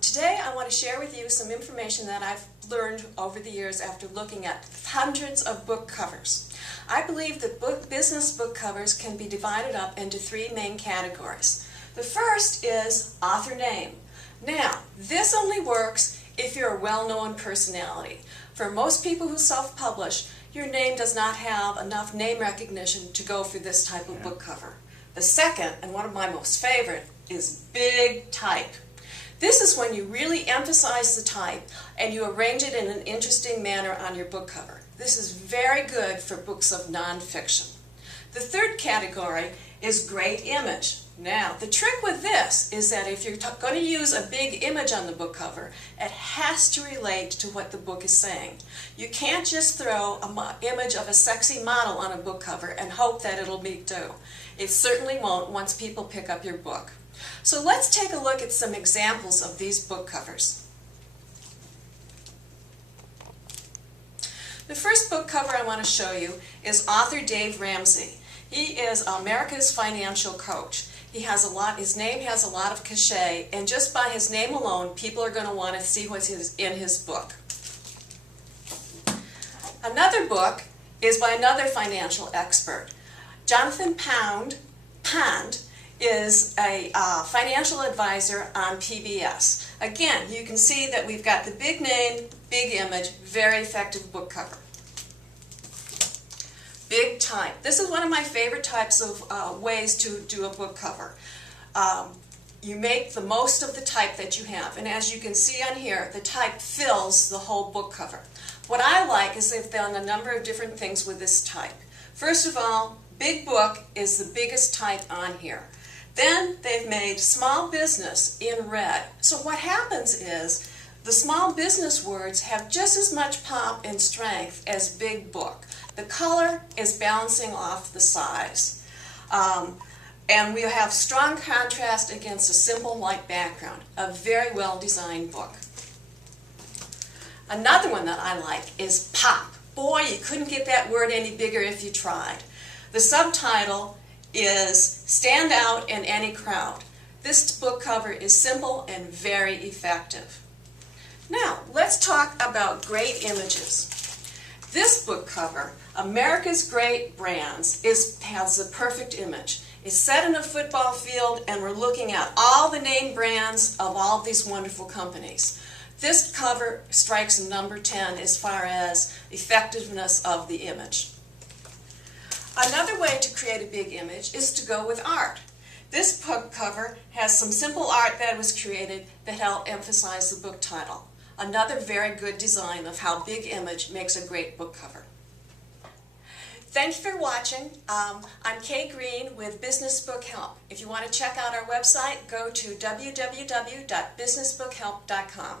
Today I want to share with you some information that I've learned over the years after looking at hundreds of book covers. I believe that business book covers can be divided up into three main categories. The first is author name. Now, this only works if you're a well-known personality. For most people who self-publish, your name does not have enough name recognition to go for this type of book cover. The second, and one of my most favorite, is big type. This is when you really emphasize the type and you arrange it in an interesting manner on your book cover. This is very good for books of nonfiction. The third category is great image. Now, the trick with this is that if you're going to use a big image on the book cover, it has to relate to what the book is saying. You can't just throw an image of a sexy model on a book cover and hope that it'll do. It certainly won't once people pick up your book. So let's take a look at some examples of these book covers. The first book cover I want to show you is author Dave Ramsey. He is America's financial coach. His name has a lot of cachet, and just by his name alone, people are going to want to see what's in his book. Another book is by another financial expert. Jonathan Pond is a financial advisor on PBS. Again, you can see that we've got the big name, big image, very effective book cover. Big type. This is one of my favorite types of ways to do a book cover. You make the most of the type that you have, and as you can see on here, the type fills the whole book cover. What I like is they've done a number of different things with this type. First of all, big book is the biggest type on here. Then they've made small business in red. So what happens is the small business words have just as much pop and strength as big book. The color is balancing off the size. And we have strong contrast against a simple white background. A very well designed book. Another one that I like is pop. Boy, you couldn't get that word any bigger if you tried. The subtitle is Stand Out in Any Crowd. This book cover is simple and very effective. Now, let's talk about great images. This book cover, America's Great Brands, has the perfect image. It's set in a football field and we're looking at all the name brands of all these wonderful companies. This cover strikes number 10 as far as effectiveness of the image. Another way to create a big image is to go with art. This book cover has some simple art that was created that helped emphasize the book title. Another very good design of how big image makes a great book cover. Thanks for watching. I'm Kay Green with Business Book Help. If you want to check out our website, go to www.businessbookhelp.com.